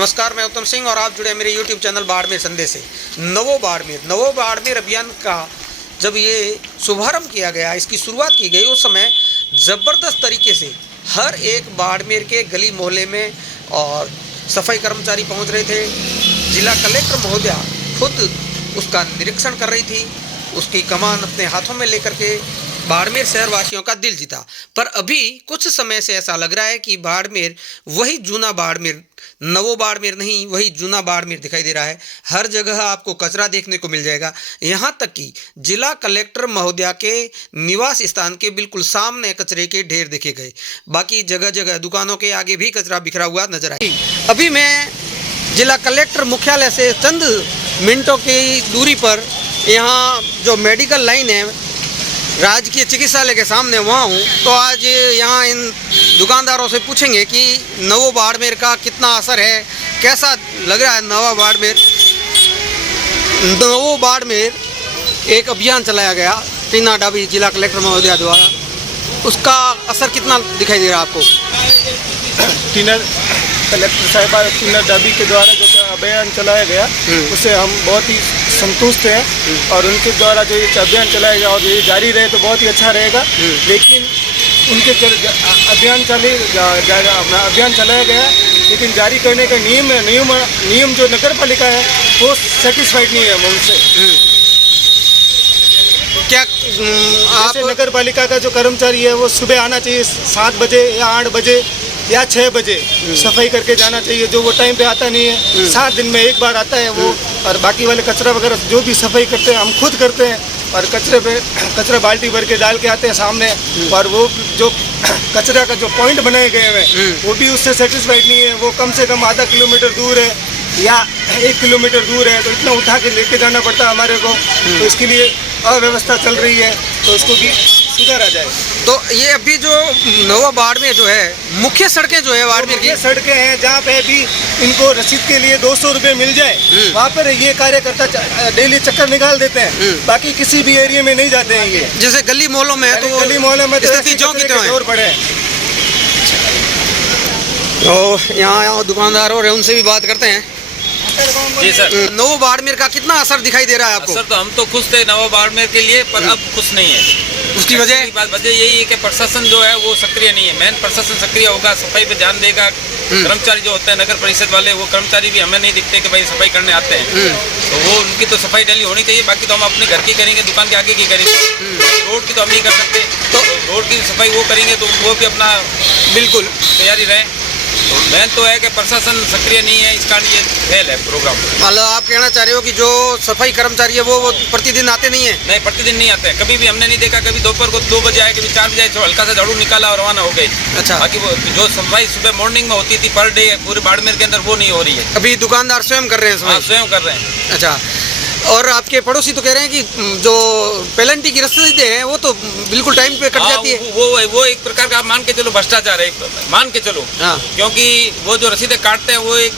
नमस्कार, मैं उत्तम सिंह और आप जुड़े मेरे YouTube चैनल बाड़मेर संदेश से। नवो बाड़मेर अभियान का जब ये शुभारंभ किया गया, इसकी शुरुआत की गई, उस समय ज़बरदस्त तरीके से हर एक बाड़मेर के गली मोहल्ले में और सफाई कर्मचारी पहुंच रहे थे। जिला कलेक्टर महोदया खुद उसका निरीक्षण कर रही थी, उसकी कमान अपने हाथों में लेकर के बाड़मेर शहरवासियों का दिल जीता। पर अभी कुछ समय से ऐसा लग रहा है कि बाड़मेर वही जूना बाड़मेर, नवो बाड़मेर नहीं, वही जूना बाड़मेर दिखाई दे रहा है। हर जगह आपको कचरा देखने को मिल जाएगा। यहाँ तक कि जिला कलेक्टर महोदया के निवास स्थान के बिल्कुल सामने कचरे के ढेर देखे गए। बाकी जगह जगह दुकानों के आगे भी कचरा बिखरा हुआ नजर आया। अभी मैं जिला कलेक्टर मुख्यालय से चंद मिनटों की दूरी पर यहाँ जो मेडिकल लाइन है राजकीय चिकित्सालय के सामने वहाँ हूँ। तो आज यहाँ इन दुकानदारों से पूछेंगे कि नवो बाड़मेर का कितना असर है, कैसा लग रहा है नवा बाड़मेर। नवो बाड़मेर एक अभियान चलाया गया टीना डाबी जिला कलेक्टर महोदया द्वारा, उसका असर कितना दिखाई दे रहा है आपको? टीना कलेक्टर साहिबा टीना डाबी के द्वारा जो अभियान चलाया गया उससे हम बहुत ही संतुष्ट हैं और उनके द्वारा जो ये अभियान चलाया गया और ये जारी रहे तो बहुत ही अच्छा रहेगा। लेकिन उनके अभियान चलाया गया, लेकिन जारी करने का नियम जो नगर पालिका है वो सेटिस्फाइड नहीं है उनसे। क्या आप नगर पालिका का जो कर्मचारी है वो सुबह आना चाहिए 7 बजे या 8 बजे या 6 बजे सफाई करके जाना चाहिए, जो वो टाइम पे आता नहीं है। 7 दिन में एक बार आता है वो, और बाकी वाले कचरा वगैरह जो भी सफाई करते हैं हम खुद करते हैं और कचरा बाल्टी भर के डाल के आते हैं सामने। और वो जो कचरा का जो पॉइंट बनाए गए हैं वो भी उससे सेटिस्फाइड नहीं है। वो कम से कम आधा किलोमीटर दूर है या 1 किलोमीटर दूर है, तो इतना उठा के लेके जाना पड़ता है हमारे को। तो इसके लिए अव्यवस्था चल रही है, तो इसको भी सुधारा जाए। तो ये अभी जो नवा बाड़मेर जो है, मुख्य सड़कें जो है बाड़मेर की सड़कें हैं जहाँ पे भी इनको रसीद के लिए 200 रुपये मिल जाए, वहाँ पर ये कार्यकर्ता डेली चक्कर निकाल देते हैं। बाकी किसी भी एरिया में नहीं जाते हैं ये। जैसे गली मोहल्लों में है, तो गली मोहल्लों में स्थिति जो की जोर पड़े। तो यहाँ दुकानदारों और उनसे भी बात करते हैं। जी सर, नवो बाड़मेर का कितना असर दिखाई दे रहा है आपको? सर तो हम तो खुश थे नवा बाड़मेर के लिए, पर अब खुश नहीं है। उसकी वजह यही है कि प्रशासन जो है वो सक्रिय नहीं है। मेन प्रशासन सक्रिय होगा, सफाई पे ध्यान देगा। कर्मचारी जो होते हैं नगर परिषद वाले, वो कर्मचारी भी हमें नहीं दिखते कि भाई सफाई करने आते हैं। तो वो उनकी तो सफाई डेली होनी चाहिए। बाकी तो हम अपने घर की करेंगे, दुकान के आगे की करेंगे, रोड की तो हम नहीं कर सकते। तो रोड की सफाई वो करेंगे तो वो भी अपना बिल्कुल तैयारी रहे। तो मेन तो है कि प्रशासन सक्रिय नहीं है, इस कारण ये फेल है प्रोग्राम। मतलब आप कहना चाह रहे हो कि जो सफाई कर्मचारी है वो प्रतिदिन आते नहीं है? नहीं, प्रतिदिन नहीं आते हैं। कभी भी हमने नहीं देखा, कभी दोपहर को 2 बजे आए, कभी 4 बजे आए, तो हल्का सा झाड़ू निकाला और रवाना हो गए। अच्छा, बाकी वो जो सफाई सुबह मॉर्निंग में होती थी पर डे पूरे बाड़मेर के अंदर, वो नहीं हो रही है। अभी दुकानदार स्वयं कर रहे हैं हाँ, सफाई? स्वयं कर रहे हैं। अच्छा, और आपके पड़ोसी तो कह रहे हैं कि जो पेनल्टी की रसीदें हैं वो तो बिल्कुल टाइम पे कट जाती है। वो एक प्रकार का आप मान के चलो भ्रष्टाचार है, मान के चलो। हाँ, क्योंकि वो जो रसीदें काटते हैं वो एक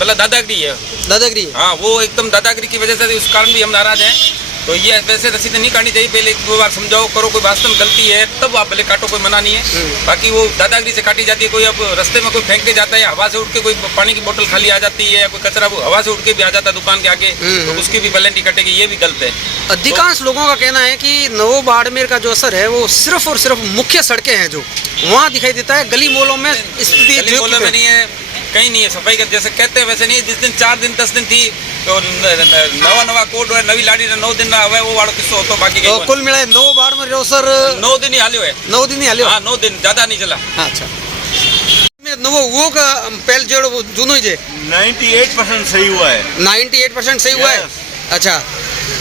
मतलब दादागिरी है। दादागिरी? हाँ, वो एकदम दादागिरी की वजह से उस कारण भी हम नाराज हैं। तो ये वैसे रसीदें नहीं काटनी चाहिए। पहले 2 बार समझाओ करो, कोई वास्तव में गलती है तब आप पहले काटो, कोई मना नहीं है। बाकी वो दादागिरी से काटी जाती है। कोई अब रास्ते में कोई फेंक के जाता है, हवा से उठ के कोई पानी की बोतल खाली आ जाती है, या कोई कचरा वो हवा से उठ के भी आ जाता है दुकान के आगे, तो उसकी भी पेनल्टी कटेगी। ये भी गलत है। अधिकांश लोगों का कहना है कि नवो बाड़मेर का जो असर है वो सिर्फ और सिर्फ मुख्य सड़कें हैं जो वहाँ दिखाई देता है। गली मोहल्लों में स्थिति में नहीं है, कहीं नहीं है सफाई का। जैसे कहते हैं वैसे नहीं। जिस दिन 4 दिन 10 दिन थी तो नवा कोड है, नवी लाड़ी 9 दिन हुआ वो वाला किस्सा होता। बाकी तो कुल मिला नवो बाड़मेर जो सर 9 दिन ही हालियो है। 9 दिन ही हालियो? हाँ, 9 दिन, ज्यादा नहीं चला। अच्छा, नवो वो का पहल जोड़ दोनों ही जे 98% सही हुआ है। 98% सही हुआ है। अच्छा,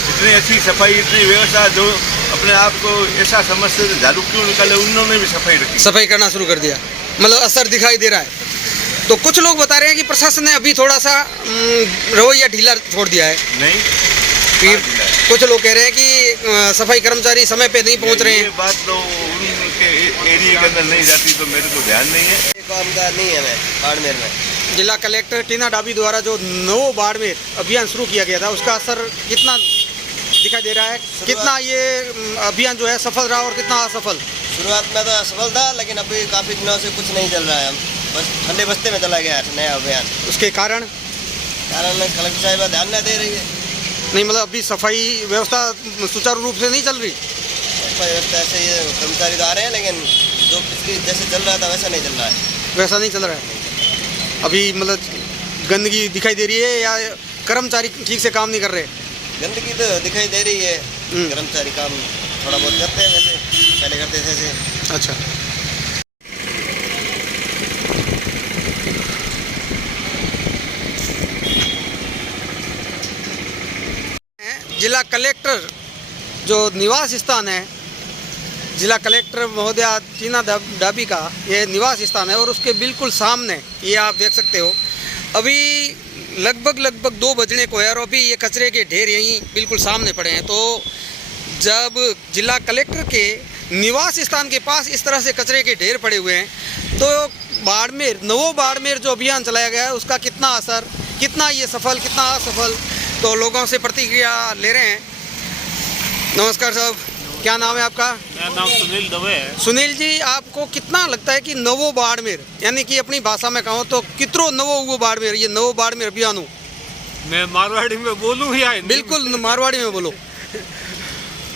इतनी अच्छी सफाई, इतनी व्यवस्था, जो अपने आप को ऐसा समझते थे झाड़ू क्यों निकाले, उन्होंने भी सफाई करना शुरू कर दिया। मतलब असर दिखाई दे रहा है। तो कुछ लोग बता रहे हैं कि प्रशासन ने अभी थोड़ा सा रवैया ढीला छोड़ दिया है। नहीं, फिर कुछ लोग कह रहे हैं कि सफाई कर्मचारी समय पे नहीं पहुंच रहे हैं। ये बात तो उनके एरिया के अंदर नहीं जाती, तो मेरे को ध्यान नहीं है। कामदार नहीं है मैं बाड़मेर में। जिला कलेक्टर टीना डाबी द्वारा जो नवो बाड़मेर अभियान शुरू किया गया था, उसका असर कितना दिखाई दे रहा है? कितना ये अभियान जो है सफल रहा और कितना असफल? शुरुआत में तो असफल था, लेकिन अभी काफ़ी दिनों से कुछ नहीं चल रहा है। बस ठंडे बस्ते में चला गया है नया अभियान। उसके कारण कलेक्टर साहिबा ध्यान न दे रही है। नहीं, मतलब अभी सफाई व्यवस्था सुचारू रूप से नहीं चल रही। सफाई व्यवस्था ऐसे ही कर्मचारी तो आ रहे हैं, लेकिन जो पिछली जैसे चल रहा था वैसा नहीं चल रहा है। वैसा नहीं चल रहा है अभी, मतलब गंदगी दिखाई दे रही है या कर्मचारी ठीक से काम नहीं कर रहे? गंदगी तो दिखाई दे रही है, कर्मचारी काम थोड़ा बहुत करते हैं वैसे पहले करते थे ऐसे। अच्छा, जिला कलेक्टर जो निवास स्थान है, जिला कलेक्टर महोदया टीना डाबी का ये निवास स्थान है और उसके बिल्कुल सामने ये आप देख सकते हो अभी लगभग 2 बजने को है और अभी ये कचरे के ढेर यहीं बिल्कुल सामने पड़े हैं। तो जब जिला कलेक्टर के निवास स्थान के पास इस तरह से कचरे के ढेर पड़े हुए हैं तो बाड़मेर, नवो बाड़मेर जो अभियान चलाया गया है उसका कितना असर, कितना ये सफल, कितना असफल, तो लोगों से प्रतिक्रिया ले रहे हैं। नमस्कार साहब, क्या नाम है आपका? मेरा नाम सुनील दवे है। सुनील जी, आपको कितना लगता है कि नवो बाड़मेर, यानी कि अपनी भाषा में कहूँ तो कितरो नवो हुओ बाड़मेर, ये नवो बाड़मेर अभियान हो? मैं मारवाड़ी में बोलूँ या हिंदी बिल्कुल मारवाड़ी में बोलो।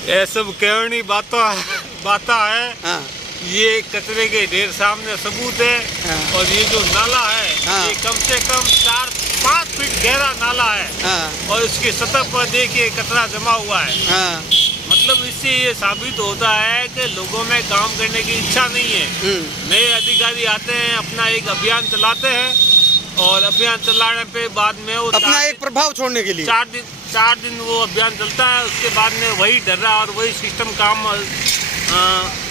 ये सब कहनी बाता है। हाँ, ये कचरे के ढेर सामने सबूत है। हाँ। और ये जो नाला है, हाँ। ये कम से कम 4-5 फीट गहरा नाला है। हाँ, और इसकी सतह पर देखिए कचरा जमा हुआ है। हाँ, मतलब इससे ये साबित होता है कि लोगों में काम करने की इच्छा नहीं है। नए अधिकारी आते हैं, अपना एक अभियान चलाते हैं और अभियान चलाने पे बाद में वो अपना एक प्रभाव छोड़ने के लिए 4 दिन वो अभियान चलता है। उसके बाद में वही डर्रा और वही सिस्टम काम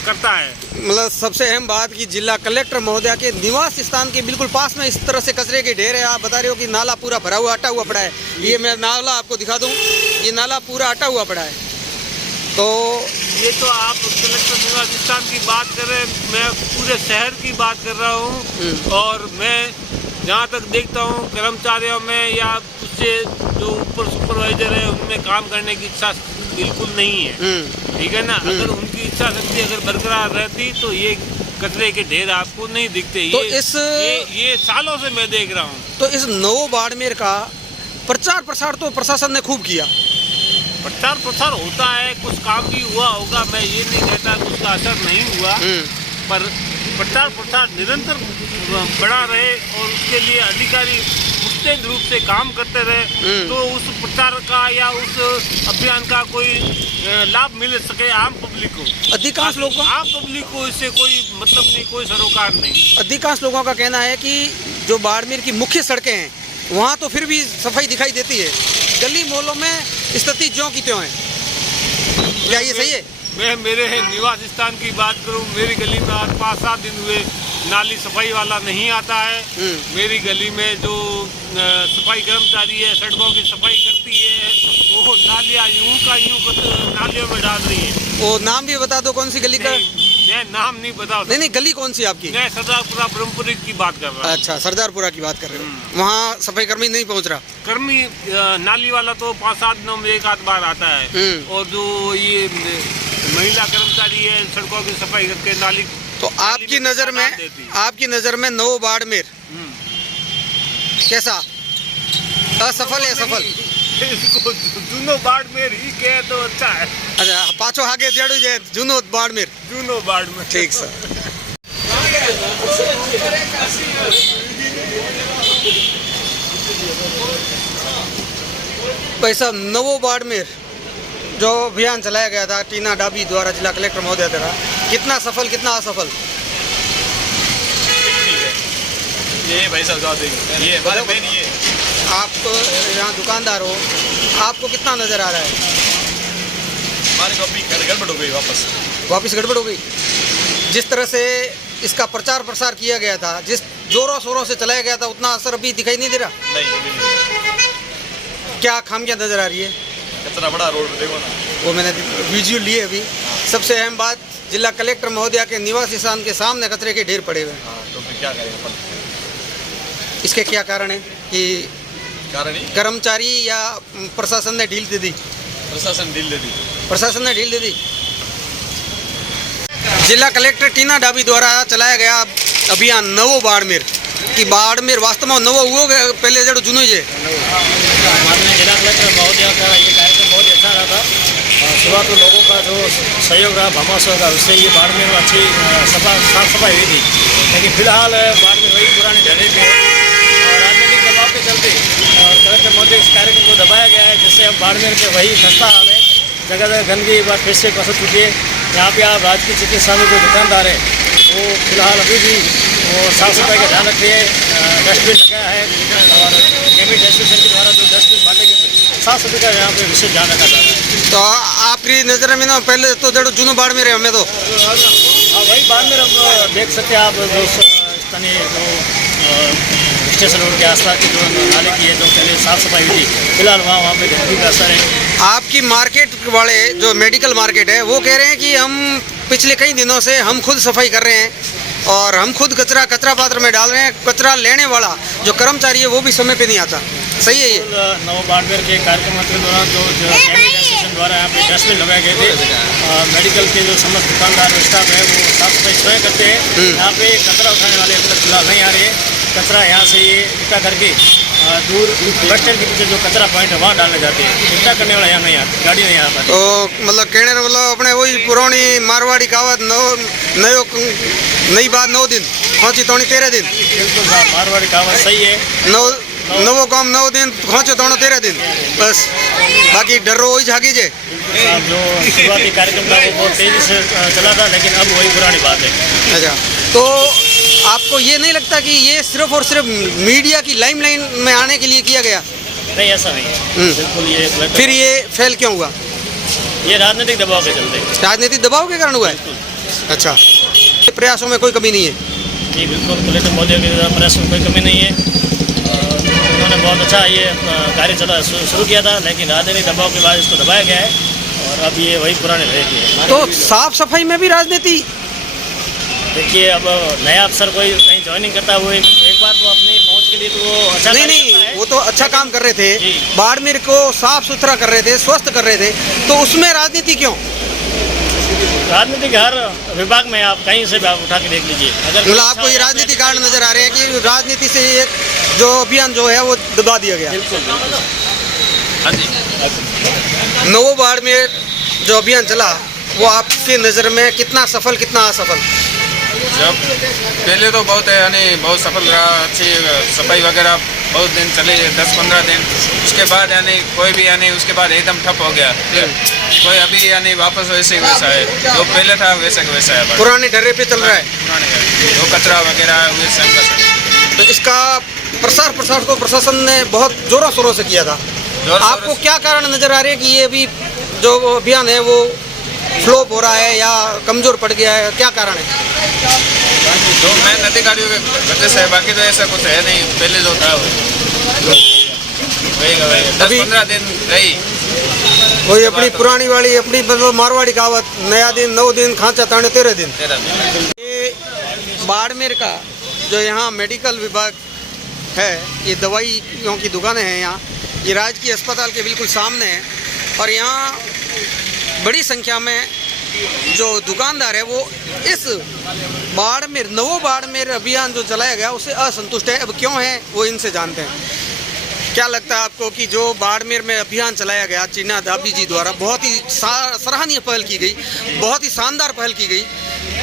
करता है। मतलब सबसे अहम बात कि जिला कलेक्टर महोदया के निवास स्थान के बिल्कुल पास में इस तरह से कचरे के ढेर है। आप बता रहे हो कि नाला पूरा भरा हुआ, अटा हुआ पड़ा है। ये मैं नाला आपको दिखा दूं, ये नाला पूरा अटा हुआ पड़ा है। तो ये तो आप कलेक्टर निवास स्थान की बात कर रहे हैं, मैं पूरे शहर की बात कर रहा हूँ। और मैं जहाँ तक देखता हूँ कर्मचारियों में या उससे जो ऊपर सुपरवाइजर है उनमें काम करने की इच्छा बिल्कुल नहीं है। ठीक है ना? अगर उनकी इच्छा शक्ति अगर बरकरार रहती तो ये कचरे के ढेर आपको नहीं दिखते। तो ये सालों से मैं देख रहा हूँ। तो इस नवो बाड़मेर का प्रचार प्रसार तो प्रशासन ने खूब किया। प्रचार प्रसार होता है, कुछ काम भी हुआ होगा, मैं ये नहीं कहता कि उसका असर नहीं हुआ, पर प्रचार प्रसार निरंतर बढ़ा रहे और उसके लिए अधिकारी मुस्तैद रूप से काम करते रहे तो उस प्रचार का या उस अभियान का कोई लाभ मिल सके आम पब्लिक को। अधिकांश लोगों आम पब्लिक को इससे कोई मतलब नहीं, कोई सरोकार नहीं। अधिकांश लोगों का कहना है कि जो बाड़मेर की मुख्य सड़कें हैं वहाँ तो फिर भी सफाई दिखाई देती है, गली मोहल्लों में स्थिति ज्यों की त्यों है। क्या ये सही है? मैं मेरे निवास स्थान की बात करूं, मेरी गली में आज 5-7 दिन हुए नाली सफाई वाला नहीं आता है। मेरी गली में जो सफाई कर्मचारी है सड़कों की सफाई करती है वो नालियाँ यूं का यूं नालियों में डाल रही है। वो नाम भी बता दो, कौन सी गली का? मैं नाम नहीं बता। नहीं, गली कौन सी आपकी? मैं सरदारपुरा ब्रह्मपुरी की बात कर रहा हूँ। अच्छा, सरदारपुरा की बात कर रहे हो। वहाँ सफाई कर्मी नहीं पहुँच रहा? कर्मी नाली वाला तो 5-7 दिनों में 1-8 बार आता है। और जो ये महिला कर्मचारी है सड़कों की सफाई करके नाली, तो आपकी नज़र में नवो बाड़मेर कैसा, असफल है सफल? इसको जूनो बाड़मेर ही कहे तो अच्छा है। अच्छा, पाछो आगे जड़ू जे जूनो बाड़मेर। जूनो बाड़मेर, ठीक सर। भाई साहब, नवो बाड़मेर जो अभियान चलाया गया था टीना डाबी द्वारा, जिला कलेक्टर महोदय द्वारा, कितना सफल कितना असफल? ये भाई साहब ये हमारे मेन ये आप यहाँ दुकानदार हो, आपको कितना नज़र आ रहा है? हमारे को अभी गड़बड़ हो गई, वापस गड़बड़ हो गई। जिस तरह से इसका प्रचार प्रसार किया गया था, जिस जोरों शोरों से चलाया गया था, उतना असर अभी दिखाई नहीं दे रहा। नहीं, क्या खामियां नज़र आ रही है? कितना बड़ा रोड देखो ना, वो मैंने विजुअल लिए अभी। सबसे अहम बात, जिला कलेक्टर महोदया के निवास स्थान के सामने कचरे के ढेर पड़े हुए हैं। तो फिर क्या करें अपन? इसके क्या कारण है कि कर्मचारी या प्रशासन ने ढील दे दी? प्रशासन ढील दे दी। जिला कलेक्टर टीना डाबी द्वारा चलाया गया अभियान नवो बाड़मेर कि बाड़मेर वास्तव में नवो हुओ के पहले जड़ो जुनो ही है। माननीय जिला कलेक्टर महोदय का ये कार्यक्रम बहुत अच्छा रहा था। सुबह तो लोगों का जो सहयोग रहा, भमास का, उससे ये बाड़मेर में अच्छी साफ सफाई हुई थी। लेकिन फिलहाल बाड़मेर वही पुरानी ढर्रे पे राजनीतिक दबाव के चलते और कलेक्टर महोदय इस कार्यक्रम को दबाया गया है, जिससे अब बाड़मेर के वही खस्ता हाल है। जगह जगह गंदगी एक बार फिर से पसर चुकी है। यहाँ पे आप राजकीय चिकित्सा में जो दुकानदार है वो फिलहाल अभी भी वो साफ सफाई का ध्यान रख रहे हैं। डस्टबिन लगाया है और केमिकल एसोसिएशन के द्वारा जो डस्टबिन बांटे गए साफ सफाई का यहाँ पे विशेष ध्यान रखा जा रहा है। तो आपकी नज़र में ना पहले तो जड़ो जुनो बाड़मेर है हमें तो हाँ वही बाड़मेर अब देख सकते हैं आप, जो स्थानीय जो स्टेशन रोड के आसपास की जो नाले की है, जो पहले साफ सफाई हुई थी, फिलहाल वहाँ पे गंदगी का असर है। आपकी मार्केट वाले जो मेडिकल मार्केट है वो कह रहे हैं कि हम पिछले कई दिनों से हम खुद सफाई कर रहे हैं और हम खुद कचरा पात्र में डाल रहे हैं। कचरा लेने वाला जो कर्मचारी है वो भी समय पे नहीं आता। सही है ये? नव बाड़मेर के कार्यक्रम के दौरान जो केमिकल एसोसिएशन द्वारा यहाँ पे डस्टबिन लगाए गए थे, मेडिकल के जो समस्त दुकानदार और स्टाफ है वो साफ सफाई स्वयं करते हैं। यहाँ पे कचरा उठाने वाले अब तक फिलहाल नहीं आ रहे हैं। कचरा यहाँ से ये इकट्ठा करके दूर बस स्टैंड के पीछे जो कचरा पॉइंट है वहाँ डालने जाते हैं। इकट्ठा करने वाला यहाँ नहीं आता, गाड़ी नहीं आता। तो मतलब कहने का मतलब अपने वही पुरानी मारवाड़ी कहावत नयो नई बात 9 दिन खोची तोड़ी 13 दिन। बिल्कुल साहब, मारवाड़ी कहावत सही है। नवो काम 9 दिन खोचो तोड़ो 13 दिन बस, बाकी डरो वही झागी जे। साहब जो शुरुआती कार्यक्रम था वो बहुत तेज़ी से चला था, लेकिन अब वही पुरानी बात है। अच्छा, तो आपको ये नहीं लगता कि ये सिर्फ और सिर्फ मीडिया की लाइमलाइन में आने के लिए किया गया? नहीं, ऐसा नहीं है। बिल्कुल ये फिर ये फेल क्यों हुआ? ये राजनीतिक दबाव के चलते। राजनीतिक दबाव के कारण हुआ है? अच्छा, प्रयासों में कोई कमी नहीं है? जी बिल्कुल, कलेक्टर महोदय के प्रयासों में कोई कमी नहीं है। उन्होंने बहुत अच्छा ये कार्य शुरू किया था, लेकिन राजनीतिक दबाव के बाद इसको दबाया गया है और अब ये वही पुराने रहेगी। तो साफ सफाई में भी राजनीति? देखिए, अब नया अफसर कोई कहीं ज्वाइनिंग करता है वो एक बार तो अपनी पहुंच के लिए तो वो अच्छा नहीं, वो तो अच्छा काम कर रहे थे, जी। बाड़मेर को साफ सुथरा कर रहे थे, स्वस्थ कर रहे थे, तो उसमें राजनीति क्यों? राजनीतिक हर विभाग में आप कहीं से भी आप उठा के देख लीजिए। अगर मतलब आपको ये राजनीति कारण नजर आ रहे हैं कि राजनीति से एक जो अभियान जो है वो दबा दिया गया? बिल्कुल बिल्कुल। हाँ जी, नवो बाड़मेर जो अभियान चला वो आपके नज़र में कितना सफल कितना असफल? जब पहले तो बहुत यानी बहुत सफल रहा, अच्छी सफाई वगैरह बहुत दिन चले, 10-15 दिन। उसके बाद यानी कोई भी यानी उसके बाद एकदम ठप हो गया। फिर कोई अभी यानी वापस वैसे वैसा है, जो पहले था वैसा वैसा है। पुराने ढर्रे पे चल रहा है पुराने जो कचरा वगैरह वैसे हम कर। तो इसका प्रसार तो प्रशासन ने बहुत जोरों शोरों से किया था। आपको क्या कारण नजर आ रहे हैं कि ये अभी जो अभियान है वो फ्लॉप हो रहा है या कमजोर पड़ गया है? क्या कारण है? जो मेन अधिकारियों के वजह से है, बाकी तो ऐसा कुछ है नहीं। पहले जो था वही 10-15 दिन रही वही अपनी पुरानी वाली अपनी मतलब मारवाड़ी कहावत, नया दिन 9 दिन खांचा ताने 13 दिन। ये बाड़मेर का जो यहाँ मेडिकल विभाग है, ये दवाइयों की दुकानें हैं यहाँ, ये राजकीय अस्पताल के बिल्कुल सामने है और यहाँ बड़ी संख्या में जो दुकानदार है वो इस बाड़मेर नवो बाड़मेर अभियान जो चलाया गया उससे असंतुष्ट है। अब क्यों है वो इनसे जानते हैं। क्या लगता है आपको कि जो बाड़मेर में अभियान चलाया गया चीना दाबी जी द्वारा, बहुत ही सराहनीय पहल की गई, बहुत ही शानदार पहल की गई,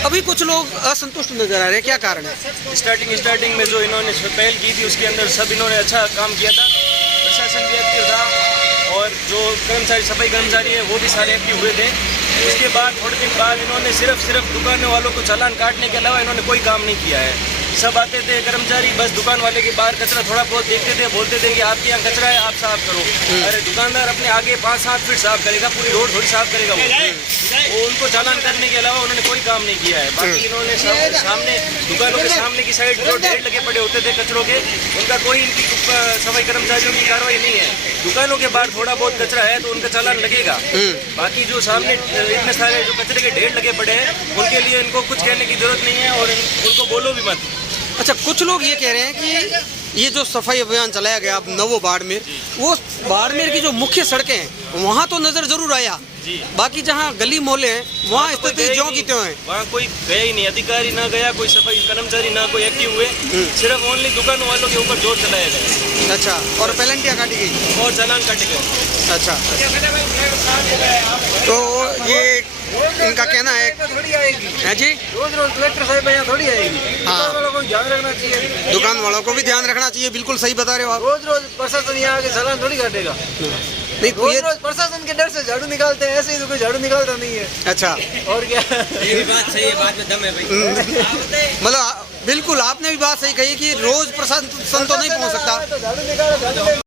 अभी कुछ लोग असंतुष्ट नजर आ रहे हैं, क्या कारण है? स्टार्टिंग में जो इन्होंने पहल की थी उसके अंदर सब इन्होंने अच्छा काम किया था, प्रशासन भी एक्टिव था और जो कर्मचारी सफाई कर्मचारी है वो भी सारे एक्टिव हुए थे। उसके बाद थोड़े दिन बाद इन्होंने सिर्फ दुकानों वालों को चालान काटने के अलावा इन्होंने कोई काम नहीं किया है। सब आते थे कर्मचारी, बस दुकान वाले के बाहर कचरा थोड़ा बहुत देखते थे, बोलते थे कि आपके यहाँ कचरा है, आप साफ करो। अरे दुकानदार अपने आगे 5-7 फीट साफ करेगा, पूरी रोड थोड़ी साफ करेगा वो उनको चालान करने के अलावा उन्होंने कोई काम नहीं किया है। बाकी इन्होंने सामने दुकानों के सामने की साइड जो ढेर लगे पड़े होते थे कचरों के, उनका कोई इनकी सफाई कर्मचारियों की कार्रवाई नहीं है। दुकानों के बाहर थोड़ा बहुत कचरा है तो उनका चालान लगेगा, बाकी जो सामने इतने सारे जो कचरे के ढेर लगे पड़े हैं उनके लिए इनको कुछ कहने की जरूरत नहीं है और उनको बोलो भी मत। अच्छा, कुछ लोग ये कह रहे हैं कि ये जो सफाई अभियान चलाया गया अब नवो बाड़मेर, वो बाड़मेर की जो मुख्य सड़कें हैं वहाँ तो नज़र जरूर आया, जी। बाकी जहाँ गली मोहल्ले हैं वहाँ तो कोई स्थिति गया ही ज्यों नहीं। की त्यों है। वहाँ कोई गया ही नहीं, अधिकारी ना गया, कोई सफाई कर्मचारी ना कोई एक्टिव हुए, सिर्फ ओनली दुकान वालों के ऊपर जोर चलाया गया अच्छा, और पेनल्टियाँ काटी गई। और चालान काटे गए। अच्छा, तो ये इनका कहना है थोड़ी आएगी है जी, रोज रोज कलेक्टर साहब यहाँ थोड़ी आएगी। हाँ। दुकान वालों को ध्यान रखना चाहिए, दुकान वालों को भी ध्यान रखना चाहिए। बिल्कुल सही बता रहे हो आप। रोज रोज प्रशासन यहाँ आके चालान थोड़ी काटेगा। नहीं तो रोज ये रोज प्रशासन के डर से झाड़ू निकालते हैं, ऐसे ही तो कोई झाड़ू निकालता नहीं है। अच्छा, और क्या बात सही है, बाद में दम है भाई। मतलब बिल्कुल आपने भी बात सही कही कि रोज प्रशासन तो नहीं पहुंच सकता। झाड़ू निकालो, झाड़ू